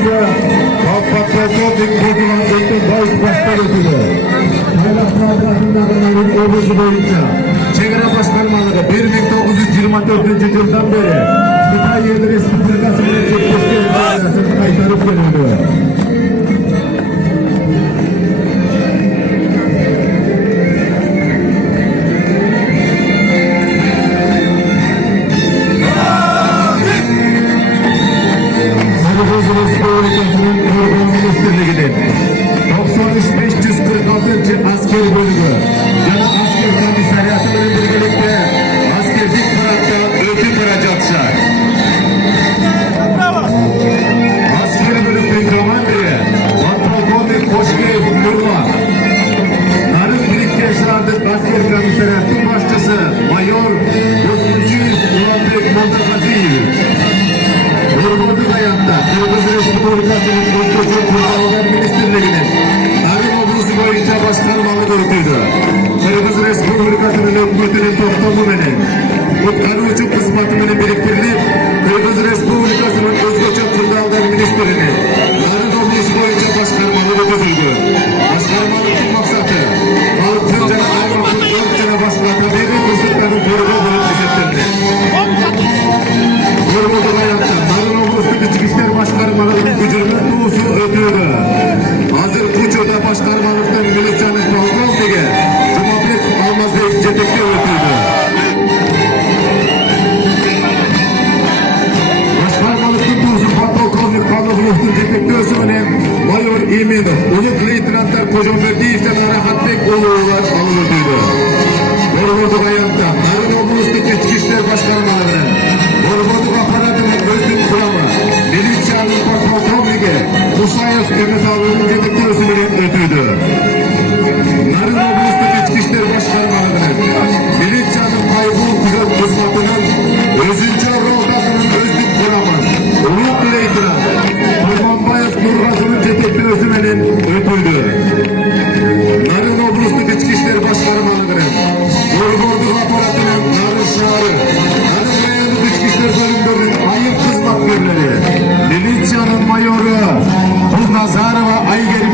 Başkanımızda Patlatovnik Bozulan Bekir Bayit Başkan ödülü. Paylaşmalar Akınları'nın obuzu boyunca Çegara Başkanlığı 1924 yıldan beri Kıtay Yerli Respublikası'nın Çekleştiği Federasyonu kaytarıp geliyor. Asker bölümü, Yana Asker Komiseryatı birlikte askerlik bırakta ödül veracaklar. Asker bölümü komandiri, Patlatovnik Koşgeyev Durma, Narın Birikkeşler'de asker komiseryatı başçısı Mayor Osmançıyev Muratbek Montakaziyev. Vurmadı dayatta, Kırgız Respublikası'nın Kültür Kurumlar Ministerliği'nin boyunca başkanlığı yürütüldü. Kırgız Respublikası'nın hükümetinin toplamının Utkanıcı kısmetinin biriktirilip Kırgız Respublikası'nın Özgöçe Kırdağlar Ministerliğinin Narın Oblusu boyunca başkanlığı yürütüldü. Başkanlığın maksatı halkın canı ayrılıklı dört canı başkata biri kısıtların koruğu bulup teşekkürler. Vurmadı hayatta Narın Oblusu İçişler Başkanlığı'nın gücünün doğusu ödüldü. Hazır Kuço'da başkanlıktan milisyonun Polkovnik'i Cumhuriyet Almaz Bey cetekli ötüydü. Başkanlıktan doğusu Polkovnik Polkovnik'in cetekli ösümünün Mayor İminov, Uluk Leytinantlar Kocamerdiev'den Arahat Bek oğullar alınıydı. Borvurduk ayakta, Narın Oblusu'ndaki İçişler Başkanlığı'nın Borvurduk aparatının özlük kuramı, milisyonun Polkovnik'i Musayev Ümit Ağabey'in cetekli ösümünün ötüydü. Narın Oblusu'ndaki İçişler Başkanlığı'nın milisyonun kaybı kuzat kısmatının özünce rohtasının özlük kuramı, Uluk Leytinant Kurmanbayev Turgazı'nın cetekli ösümünün ötüydü. Narın Oblusu'ndaki İçişler Başkanlığı'nın Borvurduk aparatının Narın Şahı, Narın Reyonluk İçişler Bölümlerinin ayıp kızmak görleri, milisyonun mayoru Kuz Nazarova Ayger